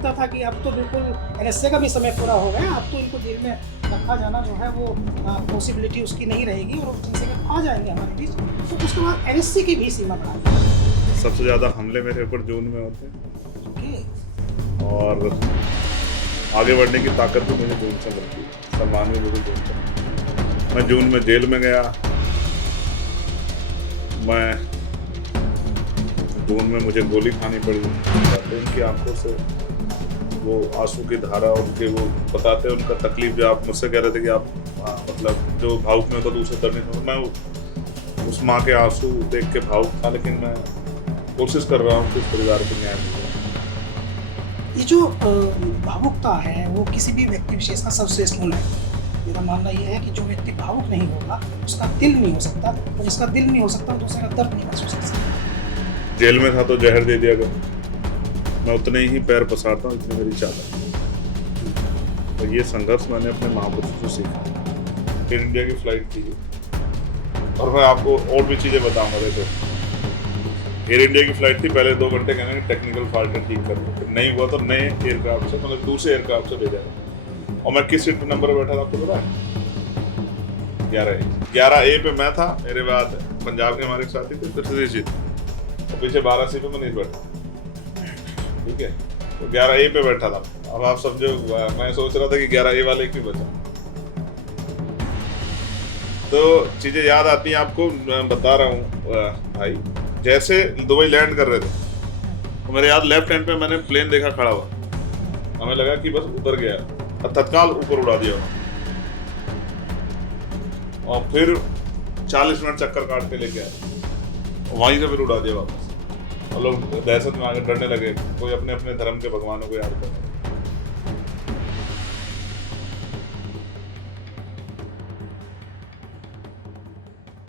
लगता था कि अब तो बिल्कुल एनएसए का भी समय पूरा हो गया, अब तो इनको जेल में रखा जाना जो है वो पॉसिबिलिटी उसकी नहीं रहेगी और जिनसे कि आ जाएंगे हमारे बीच। तो उसके बाद एनएससी की भी सीमा बढ़ा दी। सबसे ज़्यादा हमले मेरे ऊपर जून में होते हैं ओके। और आगे बढ़ने की ताकत भी मुझे जून से मिलती है, सम्मान भी मुझे जून से। मैं जून में जेल में गया, मैं जून में मुझे गोली खानी पड़ी। उनकी आंखों से वो आंसू की धारा, उनके वो बताते हैं उनका तकलीफ, जो आप मुझसे कह रहे थे कि आप मतलब जो भावुक में होता दूसरे तरह नहीं, मैं उस माँ के आंसू देख के भावुक था, लेकिन मैं कोशिश कर रहा हूँ कि उस परिवार को न्याय मिले। ये जो भावुकता है वो किसी भी व्यक्ति विशेष का सर्वश्रेष्ठ गुण है। मेरा मानना ये है कि जो व्यक्ति भावुक नहीं होगा उसका दिल नहीं हो सकता, और जिसका दिल नहीं हो सकता वो दूसरे का दर्द नहीं महसूस कर सकता। जेल में था तो जहर दे दिया गया, मैं उतने ही पैर पसारता हूँ जितनी मेरी चादर। तो ये संघर्ष मैंने अपने महापुरुषों से सीखा। एयर इंडिया की फ्लाइट थी और मैं आपको और भी चीज़ें बताऊंगा। देखो, एयर इंडिया की फ्लाइट थी, पहले 2 घंटे कहने टेक्निकल फॉल्ट है, ठीक कर लो, फिर नहीं हुआ तो नए एयरक्राफ्ट से, मतलब दूसरे एयरक्राफ्ट से ले जाए। और मैं किस सीट नंबर पर बैठा था आपको पता है? 11A पे मैं था, मेरे बाद पंजाब के हमारे साथी थे, फिर जीत, और पीछे 12C पे मैं नहीं बैठा, ठीक है। तो 11A पे बैठा था। अब आप समझो, मैं सोच रहा था कि 11A वाले क्यों बचा। तो चीजें याद आती हैं आपको, मैं बता रहा हूँ भाई। जैसे दुबई लैंड कर रहे थे तो मेरे याद लेफ्ट हैंड पे मैंने प्लेन देखा खड़ा हुआ, हमें लगा कि बस उतर गया, और तत्काल ऊपर उड़ा दिया उन्होंने। और फिर 40 मिनट चक्कर काट के लेके आए, वहीं से फिर उड़ा दिया वापस। और लोग दहशत में आगे डरने लगे, कोई अपने अपने धर्म के भगवानों को याद कर।